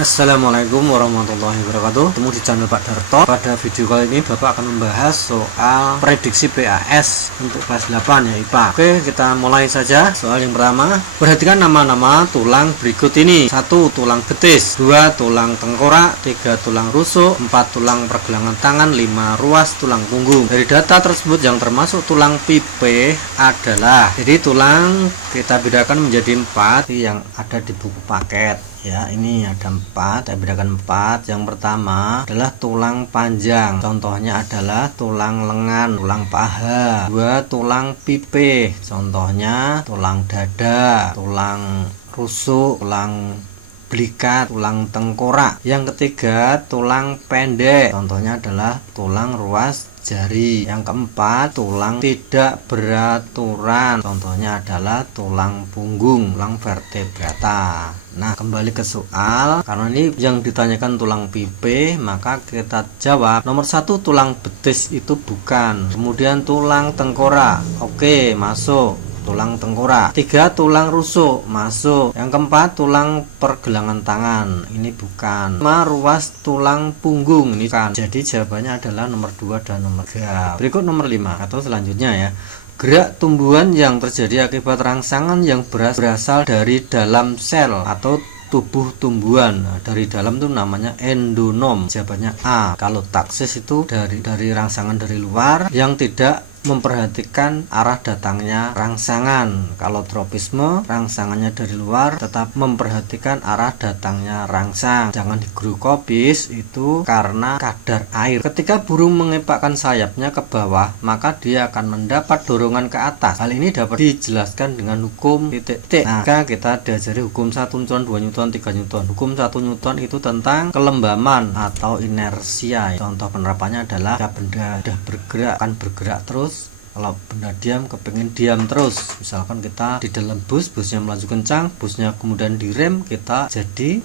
Assalamualaikum warahmatullahi wabarakatuh. Ketemu di channel Pak Darto. Pada video kali ini Bapak akan membahas soal prediksi PAS untuk kelas 8 ya IPA. Oke, kita mulai saja. Soal yang pertama, perhatikan nama-nama tulang berikut ini. 1. Tulang betis, 2. Tulang tengkorak, 3. Tulang rusuk, 4. Tulang pergelangan tangan, 5. Ruas tulang punggung. Dari data tersebut yang termasuk tulang pipe adalah, jadi tulang kita bedakan menjadi 4 yang ada di buku paket. Ya, ini ada 4, saya bedakan 4. Yang pertama adalah tulang panjang, contohnya adalah tulang lengan, tulang paha. 2. Tulang pipe, contohnya tulang dada, tulang rusuk, tulang belikat, tulang tengkorak. Yang ketiga tulang pendek, contohnya adalah tulang ruas jari. Yang keempat tulang tidak beraturan, contohnya adalah tulang punggung, tulang vertebrata. Nah, kembali ke soal, karena ini yang ditanyakan tulang pipe, maka kita jawab nomor 1 tulang betis itu bukan. Kemudian tulang tengkorak, oke, masuk tulang tengkorak. 3. Tulang rusuk, masuk. Yang keempat tulang pergelangan tangan, ini bukan. 5. Ruas tulang punggung, ini kan. Jadi jawabannya adalah nomor 2 dan nomor 3. Berikut nomor 5 atau selanjutnya ya. Gerak tumbuhan yang terjadi akibat rangsangan yang berasal dari dalam sel atau tubuh tumbuhan. Nah, dari dalam itu namanya endonom. Jawabannya A. Kalau taksis itu dari rangsangan dari luar yang tidak memperhatikan arah datangnya rangsangan. Kalau tropisme, rangsangannya dari luar tetap memperhatikan arah datangnya rangsang. Jangan higrokopis itu karena kadar air. Ketika burung mengepakkan sayapnya ke bawah, maka dia akan mendapat dorongan ke atas. Hal ini dapat dijelaskan dengan hukum titik-titik. Nah, kita diajari hukum 1 Newton, 2 Newton, 3 Newton. Hukum 1 Newton itu tentang kelembaman atau inersia. Contoh penerapannya adalah benda sudah bergerak akan bergerak terus. Kalau benda diam kepingin diam terus. Misalkan kita di dalam busnya melaju kencang, busnya kemudian direm, kita jadi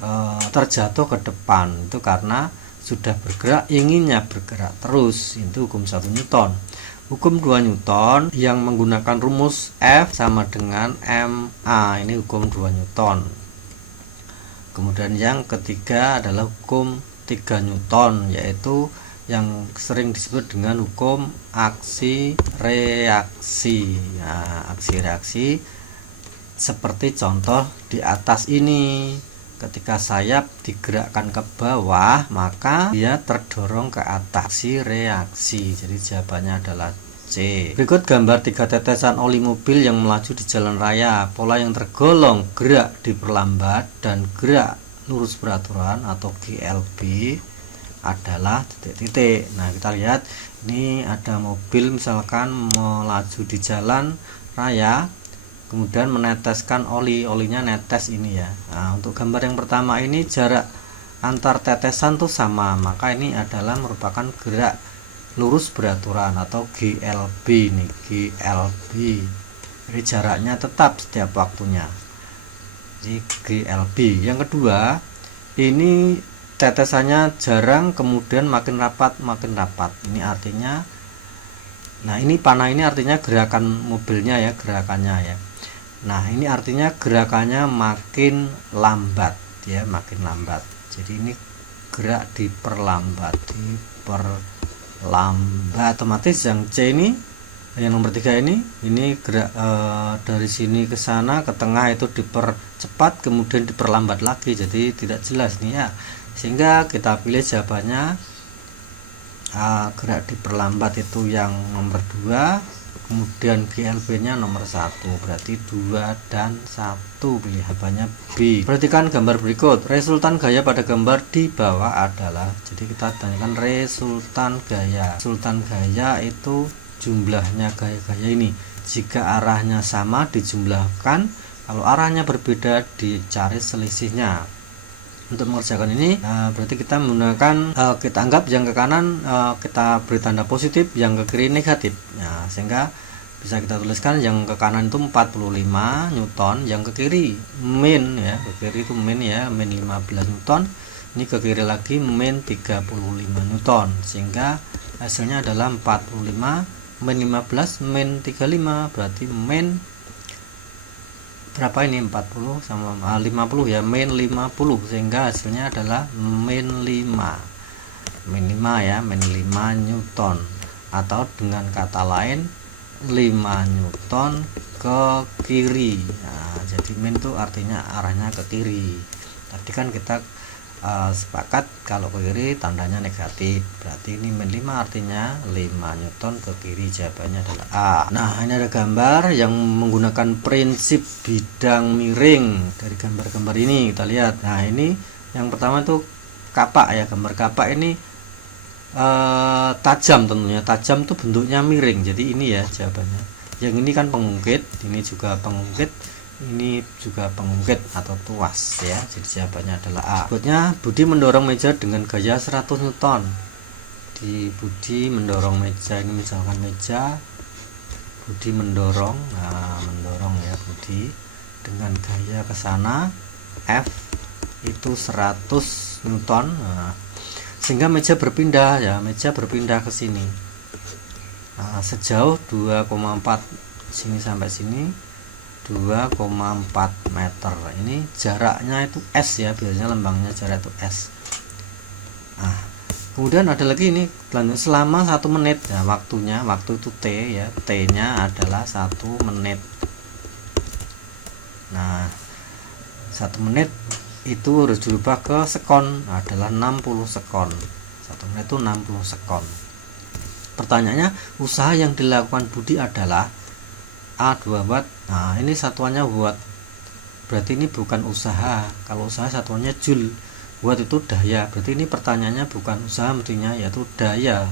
terjatuh ke depan. Itu karena sudah bergerak, inginnya bergerak terus. Itu hukum 1 Newton. Hukum 2 Newton yang menggunakan rumus F sama dengan MA. Ini hukum 2 Newton. Kemudian yang ketiga adalah hukum 3 Newton, yaitu yang sering disebut dengan hukum aksi reaksi. Nah, aksi reaksi seperti contoh di atas ini. Ketika sayap digerakkan ke bawah, maka dia terdorong ke atas. Aksi reaksi. Jadi jawabannya adalah C. Berikut gambar 3 tetesan oli mobil yang melaju di jalan raya. Pola yang tergolong gerak diperlambat dan gerak lurus beraturan atau GLB adalah titik-titik. Nah, kita lihat ini ada mobil misalkan melaju di jalan raya, kemudian meneteskan olinya netes ini ya. Nah, untuk gambar yang pertama ini jarak antar tetesan tuh sama, maka ini adalah merupakan gerak lurus beraturan atau GLB nih, GLB. Jadi jaraknya tetap setiap waktunya. Jadi GLB. Yang kedua, ini tetesannya jarang kemudian makin rapat. Ini artinya, nah ini panah ini artinya gerakan mobilnya ya, gerakannya ya. Nah, ini artinya gerakannya makin lambat ya, makin lambat. Jadi ini gerak diperlambat. Otomatis yang C ini, yang nomor 3 ini gerak dari sini ke sana ke tengah itu dipercepat kemudian diperlambat lagi. Jadi tidak jelas nih ya. Sehingga kita pilih jawabannya gerak diperlambat itu yang nomor 2, kemudian GLB nya nomor 1, berarti 2 dan 1 pilih jawabannya B. Perhatikan gambar berikut. Resultan gaya pada gambar di bawah adalah, jadi kita tanyakan resultan gaya. Resultan gaya itu jumlahnya gaya-gaya ini. Jika arahnya sama dijumlahkan, kalau arahnya berbeda dicari selisihnya. Untuk mengerjakan ini berarti kita menggunakan kita anggap yang ke kanan kita beri tanda positif, yang ke kiri negatif. Nah, sehingga bisa kita tuliskan yang ke kanan itu 45 Newton, yang ke kiri min ya, ke kiri itu min ya, min 15 Newton. Ini ke kiri lagi min 35 Newton, sehingga hasilnya adalah 45 min 15 min 35, berarti min berapa ini 40 sama 50 ya, min 50, sehingga hasilnya adalah min 5 ya, min 5 Newton, atau dengan kata lain 5 Newton ke kiri. Nah, jadi min itu artinya arahnya ke kiri. Tadi kan kita sepakat kalau ke kiri tandanya negatif, berarti ini min 5 artinya 5 Newton ke kiri. Jawabannya adalah A. Nah, ini ada gambar yang menggunakan prinsip bidang miring. Dari gambar-gambar ini kita lihat. Nah, ini yang pertama tuh kapak ya, gambar kapak ini tajam, tentunya tajam tuh bentuknya miring, jadi ini ya jawabannya. Yang ini kan pengungkit, ini juga pengungkit, ini juga pengungkit atau tuas ya, jadi jawabannya adalah A. Berikutnya, Budi mendorong meja dengan gaya 100 Newton. Di Budi mendorong meja, ini misalkan meja Budi mendorong, nah mendorong ya Budi dengan gaya ke sana, F itu 100 Newton. Nah, sehingga meja berpindah ya, meja berpindah ke sini. Nah, sejauh 2,4 sini sampai sini 2,4 meter. Ini jaraknya itu S ya, biasanya lembangnya jarak itu S. Nah, kemudian ada lagi ini selama 1 menit ya, waktunya, waktu itu T ya, T nya adalah 1 menit. Nah, 1 menit itu harus dirubah ke sekon, adalah 60 sekon. 1 menit itu 60 sekon. Pertanyaannya, usaha yang dilakukan Budi adalah A 2 watt. Nah, ini satuannya watt, berarti ini bukan usaha. Kalau usaha satuannya joule, watt itu daya, berarti ini pertanyaannya bukan usaha, mestinya yaitu daya.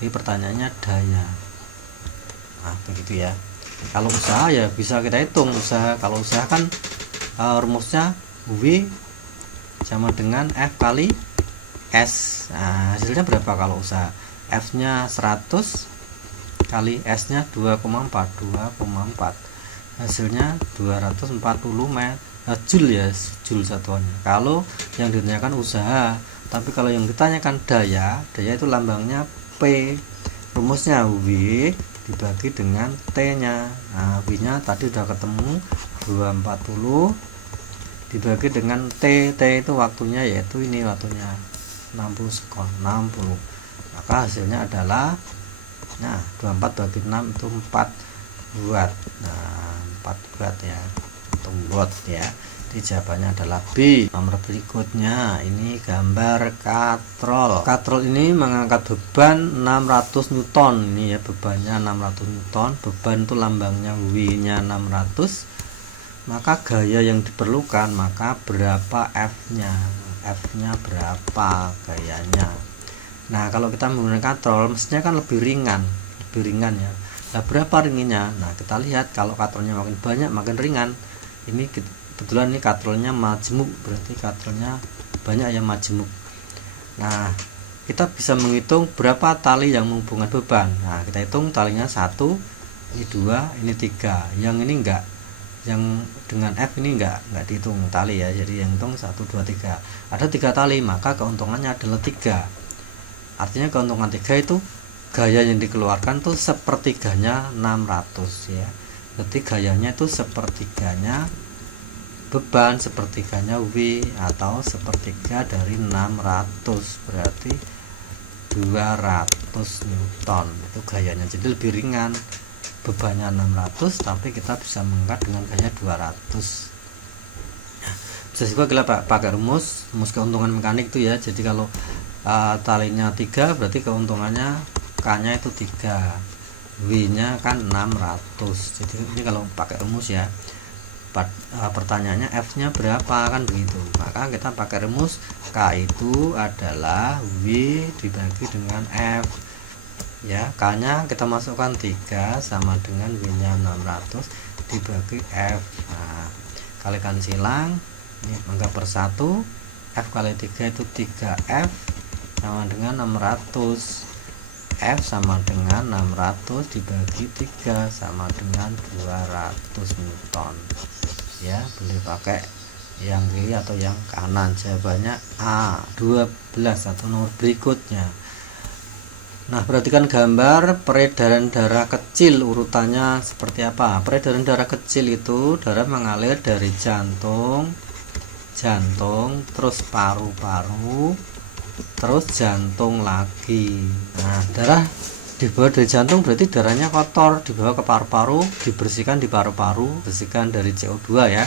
Jadi pertanyaannya daya. Nah, begitu ya. Kalau usaha ya bisa kita hitung usaha. Kalau usaha kan rumusnya W sama dengan F kali S. Nah, hasilnya berapa kalau usaha? F nya 100 kali S nya 2,4, hasilnya 240 joule ya, joule satuannya kalau yang ditanyakan usaha. Tapi kalau yang ditanyakan daya, daya itu lambangnya P, rumusnya W dibagi dengan T nya. Nah, W nya tadi udah ketemu, 240 dibagi dengan T. T itu waktunya, yaitu ini waktunya 60 sekon, 60. Maka hasilnya adalah, nah 24 bagi 6 itu 4 watt. Nah, 4 watt ya, itu watt ya. Jadi jawabannya adalah B. Nomor berikutnya, ini gambar katrol. Katrol ini mengangkat beban 600 Newton. Ini ya, bebannya 600 Newton. Beban itu lambangnya W nya 600. Maka gaya yang diperlukan, maka berapa F nya? F nya berapa gayanya? Nah, kalau kita menggunakan katrol, mestinya kan lebih ringan ya. Nah, berapa ringannya? Nah, kita lihat kalau katrolnya makin banyak makin ringan. Ini kebetulan ini katrolnya majemuk, berarti katrolnya banyak yang majemuk. Nah, kita bisa menghitung berapa tali yang menghubungkan beban. Nah, kita hitung talinya 1, ini 2, ini 3. Yang ini enggak, yang dengan F ini enggak dihitung tali ya. Jadi yang hitung 1, 2, 3. Ada 3 tali, maka keuntungannya adalah 3. Artinya keuntungan 3 itu gaya yang dikeluarkan tuh sepertiganya 600 ya. Berarti gayanya itu sepertiganya beban, sepertiganya W, atau sepertiga dari 600, berarti 200 Newton itu gayanya. Jadi lebih ringan, bebannya 600 tapi kita bisa mengangkat dengan gaya 200. Bisa juga kita pakai rumus keuntungan mekanik itu ya. Jadi kalau talinya 3, berarti keuntungannya K nya itu 3, W nya kan 600. Jadi ini kalau pakai rumus ya. Pertanyaannya F nya berapa, kan begitu. Maka kita pakai rumus K itu adalah W dibagi dengan F ya. K nya kita masukkan 3 sama dengan W nya 600 dibagi F. Nah, kalikan silang, ini anggap per 1, F kali 3 itu 3F sama dengan 600. F sama dengan 600 dibagi 3 sama dengan 200 Newton ya. Boleh pakai yang kiri atau yang kanan. Jawabannya A 12 atau nomor berikutnya. Nah, perhatikan gambar peredaran darah kecil urutannya seperti apa. Peredaran darah kecil itu darah mengalir dari jantung, terus paru-paru, terus jantung lagi. Nah, darah dibawa dari jantung berarti darahnya kotor, dibawa ke paru-paru, dibersihkan di paru-paru, bersihkan dari CO2 ya.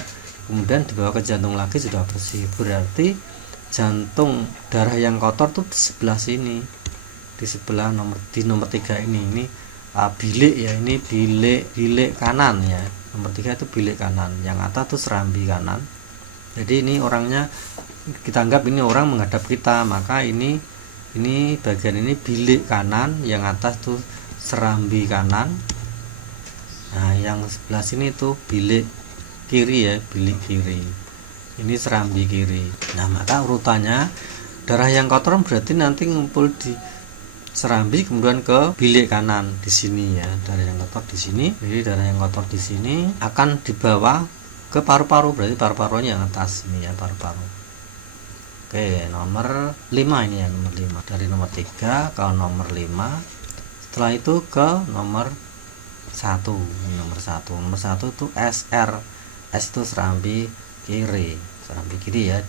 Kemudian dibawa ke jantung lagi sudah bersih. Berarti jantung darah yang kotor tuh di sebelah sini. Di sebelah nomor 3 ini bilik ya, ini bilik kanan ya. Nomor 3 itu bilik kanan. Yang atas tuh serambi kanan. Jadi ini orangnya kita anggap ini orang menghadap kita, maka ini bagian ini bilik kanan, yang atas tuh serambi kanan. Nah, yang sebelah sini tuh bilik kiri ya, bilik kiri. Ini serambi kiri. Nah, maka urutannya darah yang kotor berarti nanti ngumpul di serambi kemudian ke bilik kanan di sini ya. Darah yang kotor di sini. Jadi darah yang kotor di sini akan dibawa ke paru-paru, berarti paru-parunya yang atas ini ya, paru-paru. Oke, nomor 5 ini ya, nomor 5. Dari nomor 3 ke nomor 5. Setelah itu ke nomor 1. Ini nomor 1. Nomor 1 itu SR. S itu serambi kiri. Serambi kiri ya,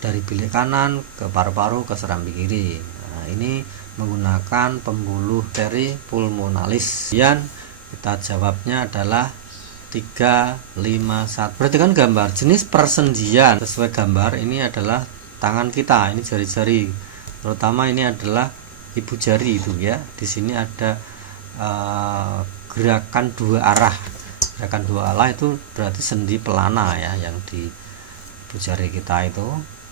dari bilik kanan ke paru-paru ke serambi kiri. Nah, ini menggunakan pembuluh arteri pulmonalis. Yang kita jawabnya adalah 3, 5, 1. Perhatikan gambar. Jenis persendian sesuai gambar ini adalah tangan kita, ini jari-jari, terutama ini adalah ibu jari itu ya. Di sini ada gerakan dua arah. Gerakan dua arah itu berarti sendi pelana ya, yang di ibu jari kita itu,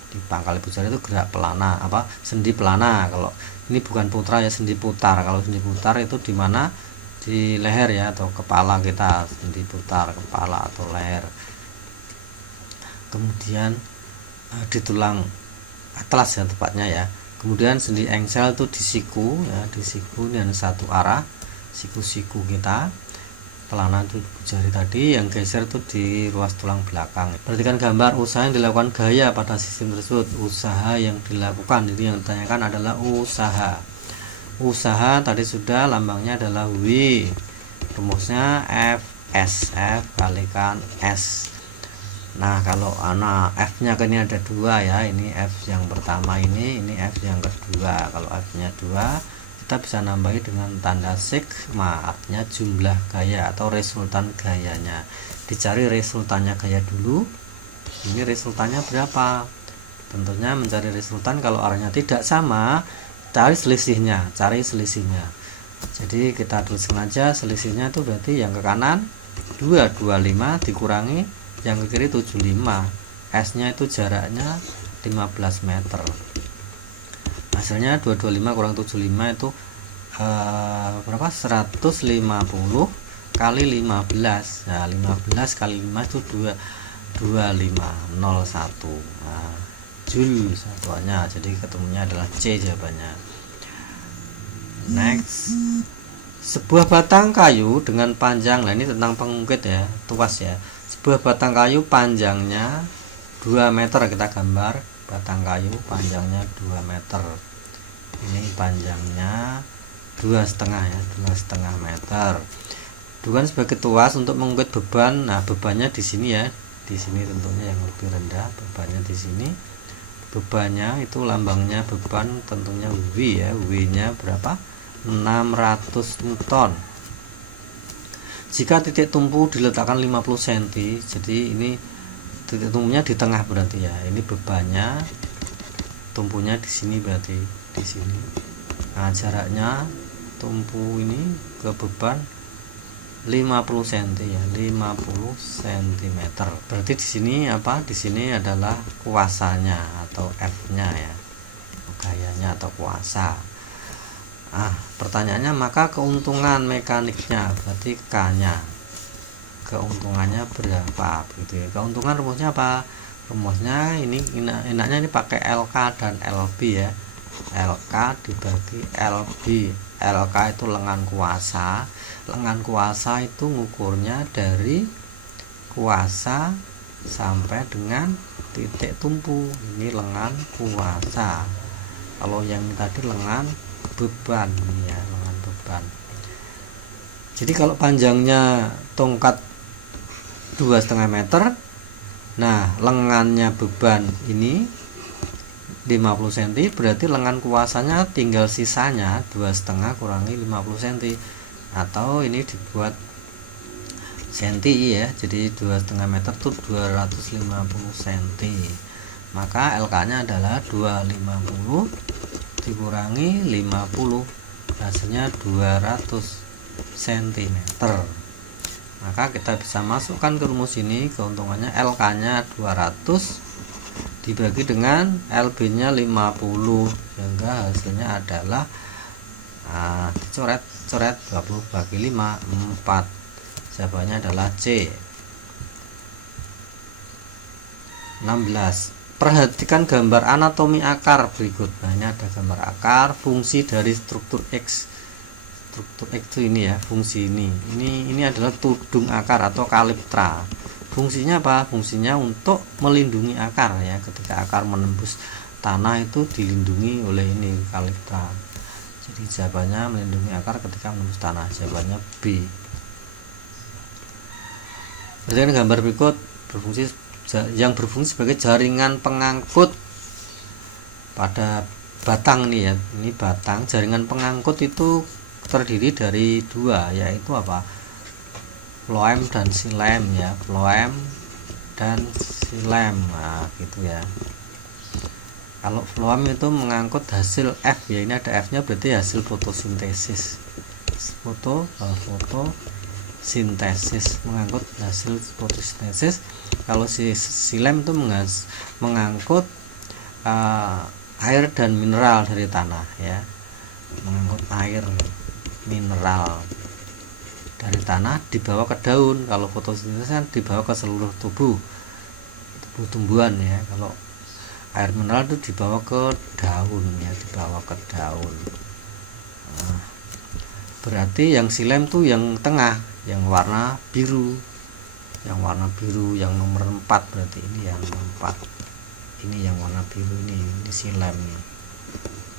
di pangkal ibu jari itu gerak pelana, sendi pelana. Kalau ini bukan putra ya, sendi putar. Kalau sendi putar itu di mana? Di leher ya, atau kepala kita, sendi putar kepala atau leher. Kemudian di tulang atlas ya tepatnya ya. Kemudian sendi engsel itu di siku ya, di siku dan satu arah, siku kita. Pelana itu jari tadi, yang geser itu di ruas tulang belakang. Perhatikan gambar usaha yang dilakukan gaya pada sistem tersebut. Usaha yang dilakukan, jadi yang ditanyakan adalah usaha. Usaha tadi sudah, lambangnya adalah W. Rumusnya F kalikan S. Nah, kalau F nya ini ada 2 ya, ini F yang pertama, ini F yang kedua. Kalau F nya 2, kita bisa nambahi dengan tanda sigma, artinya jumlah gaya atau resultan gayanya. Dicari resultannya gaya dulu. Ini resultannya berapa? Tentunya mencari resultan kalau arahnya tidak sama, cari selisihnya. Jadi kita tuliskan aja selisihnya itu berarti yang ke kanan 225 dikurangi yang ke kiri 75. S nya itu jaraknya 15 meter. Hasilnya 225 kurang 75 itu berapa? 150 kali 15. Nah, 15 kali 5 itu 2501. Nah, Joule satuannya. Jadi ketemunya adalah C jawabannya. Next. Sebuah batang kayu dengan panjang, nah ini tentang pengungkit ya, tuas ya. Sebuah batang kayu panjangnya 2 meter, kita gambar batang kayu panjangnya 2 meter. Ini panjangnya 2,5 ya, 2,5 meter. Digunakan sebagai tuas untuk mengungkit beban. Nah, bebannya di sini ya, di sini tentunya yang lebih rendah, bebannya di sini. Bebannya itu lambangnya beban tentunya W ya, W-nya berapa? 600 Newton. Jika titik tumpu diletakkan 50 cm, jadi ini titik tumpunya di tengah berarti ya. Ini bebannya, tumpunya di sini berarti di sini. Nah, jaraknya tumpu ini ke beban 50 cm ya, 50 cm. Berarti di sini apa? Di sini adalah kuasanya atau F-nya ya. Gayanya atau kuasa. Pertanyaannya, maka keuntungan mekaniknya berarti K-nya. Keuntungannya berapa gitu ya. Keuntungan rumusnya apa? Rumusnya ini enaknya ini pakai LK dan LB ya. LK dibagi LB. LK itu lengan kuasa. Lengan kuasa itu ngukurnya dari kuasa sampai dengan titik tumpu. Ini lengan kuasa. Kalau yang tadi lengan beban ya, lengan beban. Jadi kalau panjangnya tongkat 2,5 meter, nah lengannya beban ini 50 cm, berarti lengan kuasanya tinggal sisanya 2,5 kurangi 50 cm, atau ini dibuat senti ya, jadi 2,5 meter itu 250 cm, maka LK nya adalah 250 dikurangi 50, hasilnya 200 cm. Maka kita bisa masukkan ke rumus ini, keuntungannya LK nya 200 dibagi dengan LB nya 50, sehingga hasilnya adalah coret 20 bagi 5 4. Jawabannya adalah C. 16. Perhatikan gambar anatomi akar berikut. Nah, ini ada gambar akar, fungsi dari struktur X. Struktur X itu ini ya, fungsi ini. Ini adalah tudung akar atau kaliptra. Fungsinya apa? Fungsinya untuk melindungi akar ya. Ketika akar menembus tanah itu dilindungi oleh ini kaliptra. Jadi jawabannya melindungi akar ketika menembus tanah. Jawabannya B. Perhatikan gambar berikut, yang berfungsi sebagai jaringan pengangkut pada batang nih ya. Ini batang, jaringan pengangkut itu terdiri dari dua, yaitu apa? Floem dan xilem ya, floem dan xilem. Nah, gitu ya. Kalau floem itu mengangkut hasil F ya, ini ada F-nya berarti hasil fotosintesis. Fotosintesis mengangkut hasil fotosintesis. Kalau si xilem itu mengangkut air dan mineral dari tanah ya, mengangkut air mineral dari tanah dibawa ke daun. Kalau fotosintesis kan dibawa ke seluruh tubuh tumbuhan ya. Kalau air mineral itu dibawa ke daun ya, dibawa ke daun. Nah, berarti yang xilem tuh yang tengah, yang warna biru, yang nomor 4, berarti ini yang nomor 4. Ini yang warna biru ini xilem nih.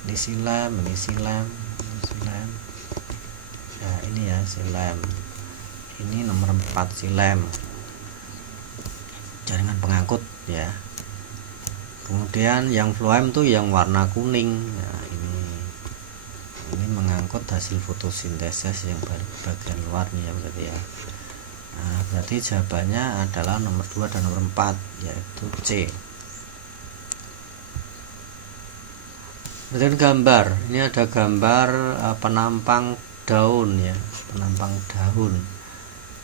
Ini xilem. Nah, ini ya xilem. Ini nomor 4 xilem. Jaringan pengangkut ya. Kemudian yang floem tuh yang warna kuning. Nah, ini mengangkut hasil fotosintesis yang bagian luarnya ya, berarti ya. Nah, berarti jawabannya adalah nomor 2 dan nomor 4, yaitu C. Kemudian gambar, ini ada gambar penampang daun ya, penampang daun.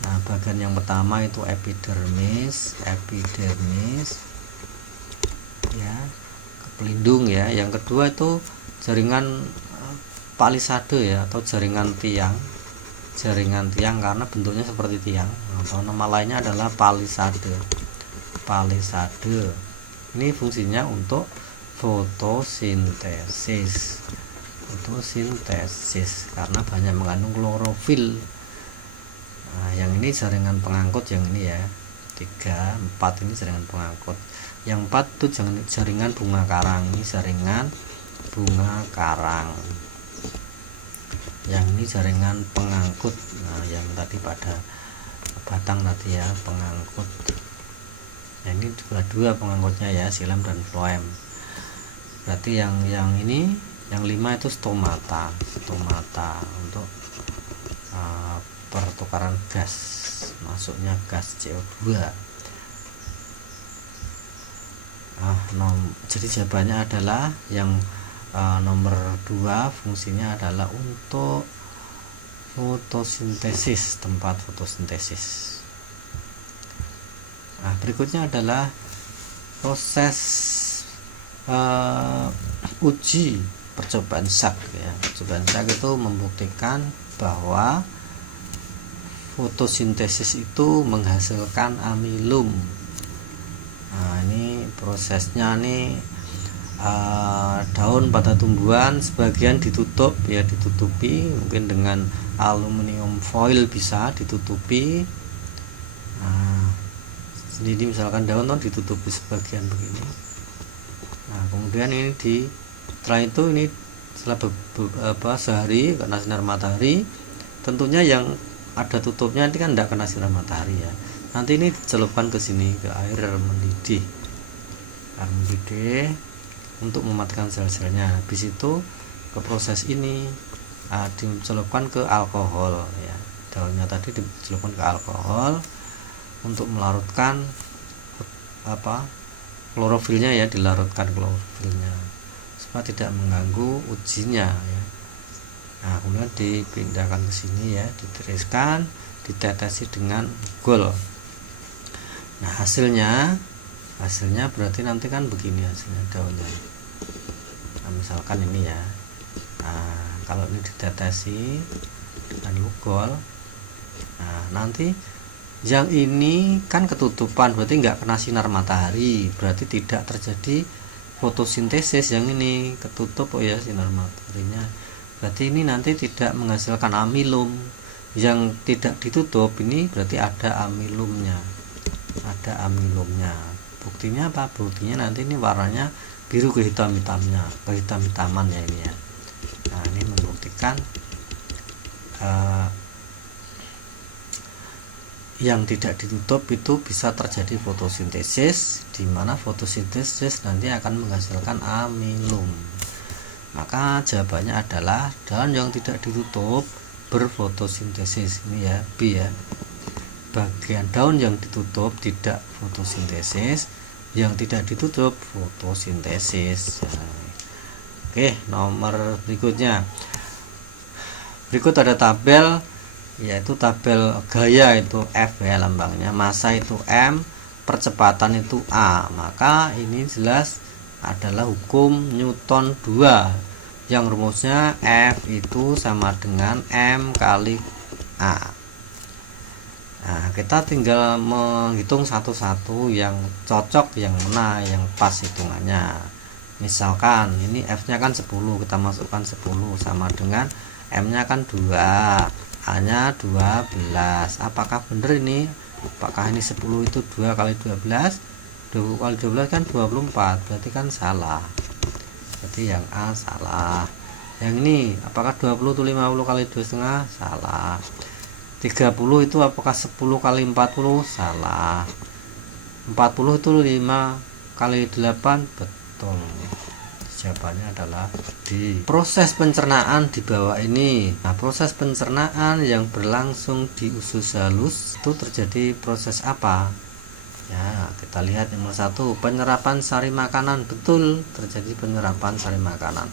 Nah, bagian yang pertama itu epidermis ya, pelindung ya. Yang kedua itu jaringan palisade ya, atau jaringan tiang karena bentuknya seperti tiang, atau nama lainnya adalah palisade. Ini fungsinya untuk fotosintesis karena banyak mengandung klorofil. Nah, yang ini jaringan pengangkut, yang ini ya 3, 4 ini jaringan pengangkut. Yang 4 itu jaringan bunga karang. Ini jaringan bunga karang. Yang ini jaringan pengangkut. Nah, yang tadi pada batang tadi ya, pengangkut. Nah, ini dua pengangkutnya ya, xilem dan floem. Berarti yang ini yang 5 itu stomata untuk pertukaran gas, masuknya gas CO2. Jadi jawabannya adalah yang nomor 2, fungsinya adalah untuk fotosintesis, tempat fotosintesis. Nah, berikutnya adalah proses uji percobaan Sachs ya. Percobaan Sachs itu membuktikan bahwa fotosintesis itu menghasilkan amilum. Nah, ini prosesnya nih, daun pada tumbuhan sebagian ditutupi mungkin dengan aluminium foil, bisa ditutupi. Nah, jadi misalkan daun ditutupi sebagian begini. Nah, kemudian ini setelah itu ini setelah sehari kena sinar matahari, tentunya yang ada tutupnya nanti kan tidak kena sinar matahari ya. Nanti ini dicelupkan ke sini, ke air mendidih untuk mematikan sel-selnya. Habis itu ke proses ini dicelupkan ke alkohol ya, daunnya tadi dicelupkan ke alkohol untuk melarutkan klorofilnya ya, dilarutkan klorofilnya supaya tidak mengganggu ujinya ya. Nah, kemudian dipindahkan ke sini ya, ditiriskan, ditetesi dengan gol. Nah, hasilnya berarti nanti kan begini hasilnya daunnya. Nah, misalkan ini ya. Nah, kalau ini ditetesi dengan gol, nah nanti yang ini kan ketutupan, berarti nggak kena sinar matahari, berarti tidak terjadi fotosintesis. Yang ini ketutup sinar mataharinya, berarti ini nanti tidak menghasilkan amilum. Yang tidak ditutup ini berarti ada amilumnya, buktinya apa? Buktinya nanti ini warnanya biru kehitam-hitaman ya ini ya. Nah, ini membuktikan yang tidak ditutup itu bisa terjadi fotosintesis, di mana fotosintesis nanti akan menghasilkan amilum. Maka jawabannya adalah daun yang tidak ditutup berfotosintesis. Ini ya, B ya. Bagian daun yang ditutup tidak fotosintesis, yang tidak ditutup fotosintesis. Oke, nomor berikutnya. Berikut ada tabel, yaitu tabel gaya itu F ya lambangnya, massa itu M, percepatan itu A. Maka ini jelas adalah hukum Newton 2 yang rumusnya F itu sama dengan M kali A. Nah, kita tinggal menghitung satu-satu yang cocok, yang mana, yang pas hitungannya. Misalkan ini F nya kan 10, kita masukkan 10 sama dengan M nya kan 2, A nya 12. Apakah benar ini? Apakah ini 10 itu 2 kali 12? 2 kali 12 kan 24, berarti kan salah. Berarti yang A salah. Yang ini apakah 20 itu 50 kali 2,5? Salah. 30 itu apakah 10 kali 40? Salah. 40 itu 5 kali 8? Betul. Jawabannya adalah D. Proses pencernaan di bawah ini. Nah, proses pencernaan yang berlangsung di usus halus itu terjadi proses apa? Ya, kita lihat nomor 1, penyerapan sari makanan. Betul, terjadi penyerapan sari makanan.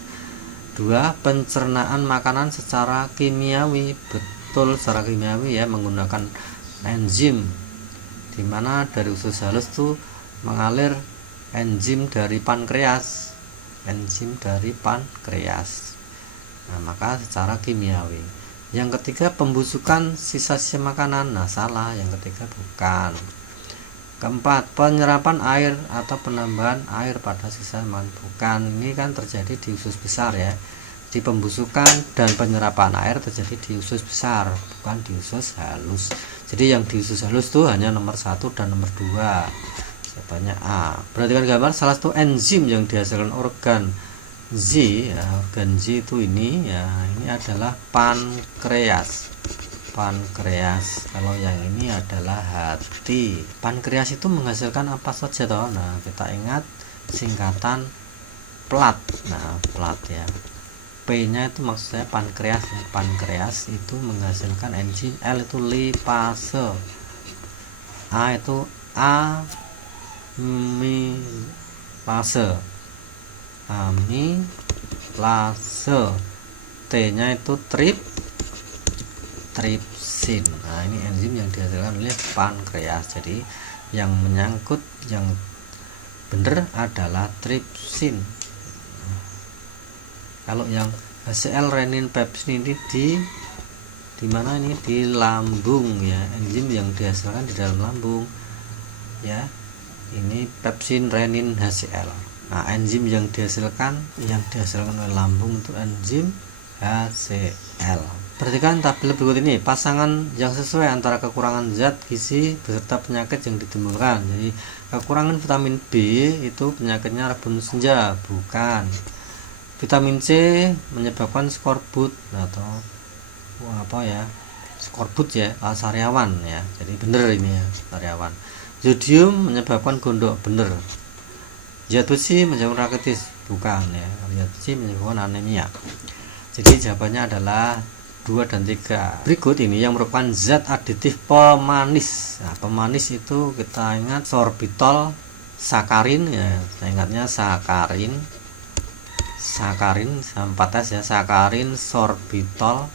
2, pencernaan makanan secara kimiawi. Betul, secara kimiawi ya, menggunakan enzim, dimana dari usus halus itu mengalir enzim dari pankreas. Nah, maka secara kimiawi. Yang ketiga, pembusukan sisa-sisa makanan. Nah, salah, yang ketiga bukan. Keempat, penyerapan air atau penambahan air pada sisa makanan. Bukan, ini kan terjadi di usus besar ya. Di pembusukan dan penyerapan air terjadi di usus besar, bukan di usus halus. Jadi yang di usus halus itu hanya nomor 1 dan nomor 2. Jawabannya A. Perhatikan gambar, salah satu enzim yang dihasilkan organ Z ya, organ Z itu ini ya, ini adalah pankreas. Kalau yang ini adalah hati. Pankreas itu menghasilkan apa saja toh? Nah, kita ingat singkatan plat. Nah, plat ya. P-nya itu maksudnya pankreas. Pankreas itu menghasilkan enzim. L itu lipase. A itu amilase. T-nya itu tripsin. Nah, ini enzim yang dihasilkan oleh pankreas. Jadi yang menyangkut, yang benar adalah tripsin. Kalau yang HCl, renin, pepsin ini di mana ini? Di lambung ya, enzim yang dihasilkan di dalam lambung ya. Ini pepsin, renin, HCl. Nah, enzim yang dihasilkan oleh lambung itu enzim HCl. Perhatikan tabel berikut ini, pasangan yang sesuai antara kekurangan zat gizi beserta penyakit yang ditimbulkan. Jadi kekurangan vitamin B itu penyakitnya rebun senja, bukan. vitamin C menyebabkan skorbut atau skorbut ya, sariawan ya. Jadi bener ini ya, sariawan. Zodium menyebabkan gondok, bener. Zat besi menyebabkan rakitis, bukan ya. Zat besi menyebabkan anemia. Jadi jawabannya adalah 2 dan 3. Berikut ini yang merupakan zat aditif pemanis. Nah, pemanis itu kita ingat sorbitol, sakarin ya. Saya ingatnya sakarin 4S ya, sakarin, sorbitol,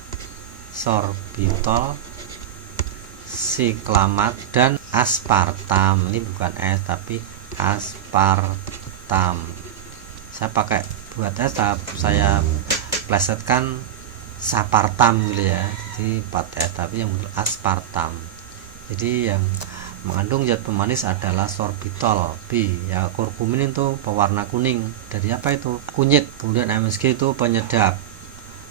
siklamat, dan aspartam. Ini bukan S tapi aspartam. Saya pakai buat S, saya plesetkan sapartam gitu ya, jadi 4S tapi yang aspartam. Jadi yang mengandung zat pemanis adalah sorbitol. B ya, kurkumin itu pewarna kuning. Dari apa itu? Kunyit. Kemudian MSG itu penyedap.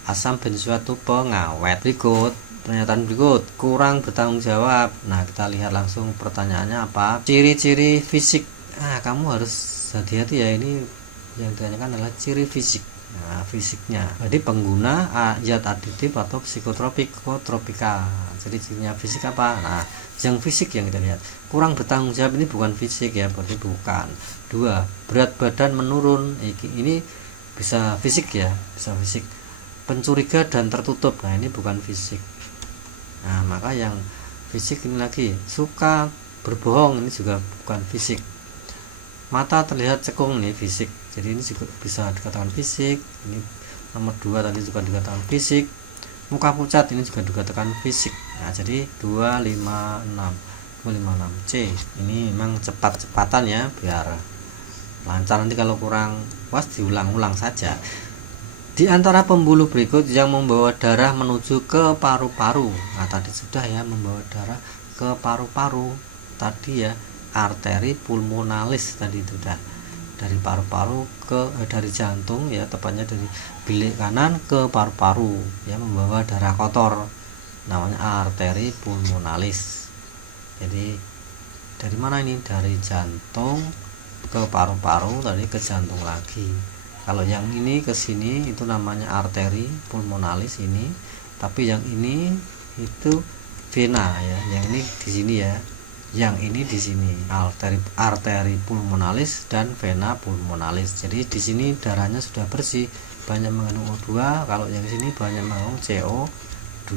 Asam benzoat itu pengawet. Berikut pernyataan berikut, kurang bertanggung jawab. Nah, kita lihat langsung pertanyaannya apa. Ciri-ciri fisik. Kamu harus hati-hati ya, ini yang ditanyakan adalah ciri fisik. Nah, fisiknya. Jadi pengguna zat aditif atau psikotropika. Jadi cirinya fisik apa? Nah, yang fisik yang kita lihat. Kurang bertanggung jawab ini bukan fisik ya, berarti bukan. 2. Berat badan menurun. Ini bisa fisik ya, bisa fisik. Pencuriga dan tertutup. Nah, ini bukan fisik. Nah, maka yang fisik ini lagi. Suka berbohong, ini juga bukan fisik. Mata terlihat cekung, ini fisik. Jadi ini juga bisa dikatakan fisik. Ini nomor 2 tadi juga dikatakan fisik. Muka pucat ini juga dikatakan fisik. Nah, jadi 256 C. Ini memang cepat-cepatan ya, biar lancar. Nanti kalau kurang puas diulang-ulang saja. Di antara pembuluh berikut yang membawa darah menuju ke paru-paru. Nah, tadi sudah ya, membawa darah ke paru-paru. Tadi ya, arteri pulmonalis tadi itu sudah. Dari paru-paru dari jantung ya, tepatnya dari bilik kanan ke paru-paru ya, membawa darah kotor, namanya arteri pulmonalis. Jadi dari mana ini? Dari jantung ke paru-paru, tadi ke jantung lagi. Kalau yang ini ke sini itu namanya arteri pulmonalis ini, tapi yang ini itu vena ya, yang ini di sini ya. Yang ini di sini arteri pulmonalis dan vena pulmonalis. Jadi di sini darahnya sudah bersih, banyak mengandung O2. Kalau yang sini banyak mengandung CO2.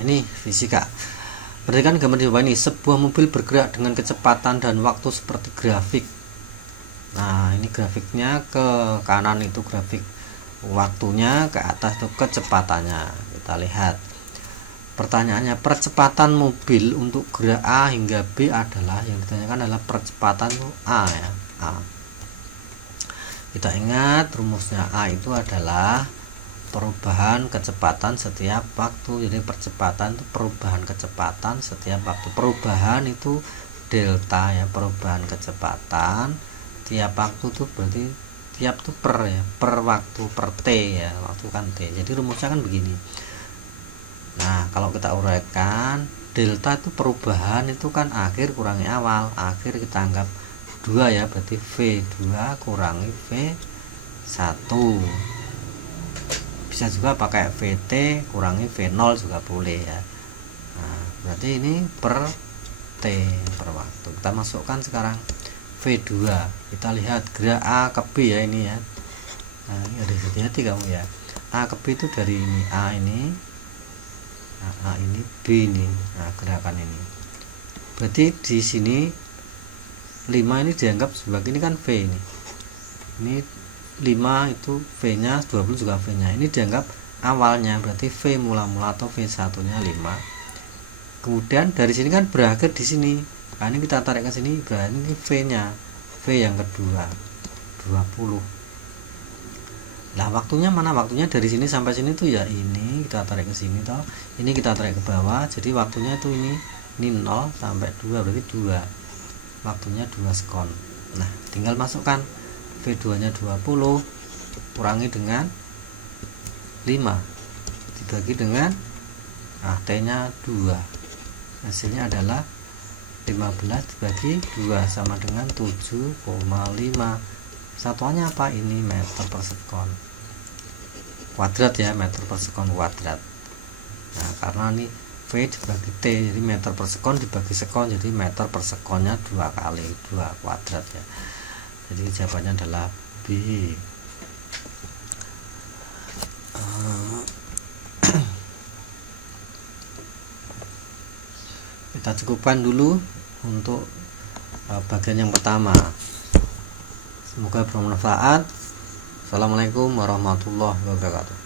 Ini fisika. Perhatikan gambar di bawah ini. Sebuah mobil bergerak dengan kecepatan dan waktu seperti grafik. Nah, ini grafiknya ke kanan itu grafik waktunya, ke atas itu kecepatannya. Kita lihat. Pertanyaannya, percepatan mobil untuk gerak A hingga B adalah, yang ditanyakan adalah percepatan A ya, A. Kita ingat rumusnya A itu adalah perubahan kecepatan setiap waktu. Jadi percepatan itu perubahan kecepatan setiap waktu. Perubahan itu delta ya, perubahan kecepatan tiap waktu itu berarti tiap itu per ya, per waktu, per T ya, waktu kan T. Jadi rumusnya kan begini. Nah, kalau kita uraikan, delta itu perubahan itu kan akhir kurangi awal. Akhir kita anggap 2 ya, berarti V2 kurangi V1. Bisa juga pakai VT kurangi V0 juga boleh ya. Nah, berarti ini per T, per waktu. Kita masukkan sekarang V2. Kita lihat gerak A ke B ya, ini ya. Nah, ini harus hati-hati kamu ya. A ke B itu dari ini, A ini, A ini, B ini. Nah, gerakan ini. Berarti di sini 5 ini dianggap sebagai, ini kan V ini. Ini 5 itu V-nya, 20 juga V-nya. Ini dianggap awalnya, berarti V mula-mula atau V1-nya 5. Kemudian dari sini kan berakhir di sini. Nah, ini kita tarik ke sini, berarti ini V-nya. V yang kedua 20. Nah, waktunya mana? Waktunya dari sini sampai sini tuh ya, ini kita tarik ke sini toh. Ini kita tarik ke bawah. Jadi waktunya tuh ini 0 sampai 2, berarti 2. Waktunya 2 sekon. Nah, tinggal masukkan V2-nya 20 kurangi dengan 5 dibagi dengan T-nya 2. Hasilnya adalah 15 dibagi 2 sama dengan 7,5. Satuannya apa? Ini meter per sekon. kuadrat ya, meter per sekon kuadrat. Nah, karena ini V dibagi T, jadi meter per sekon dibagi sekon, jadi meter per sekonnya 2 kali 2 kuadrat ya. Jadi jawabannya adalah B. Kita cukupkan dulu untuk bagian yang pertama. Semoga bermanfaat. Assalamualaikum warahmatullahi wabarakatuh.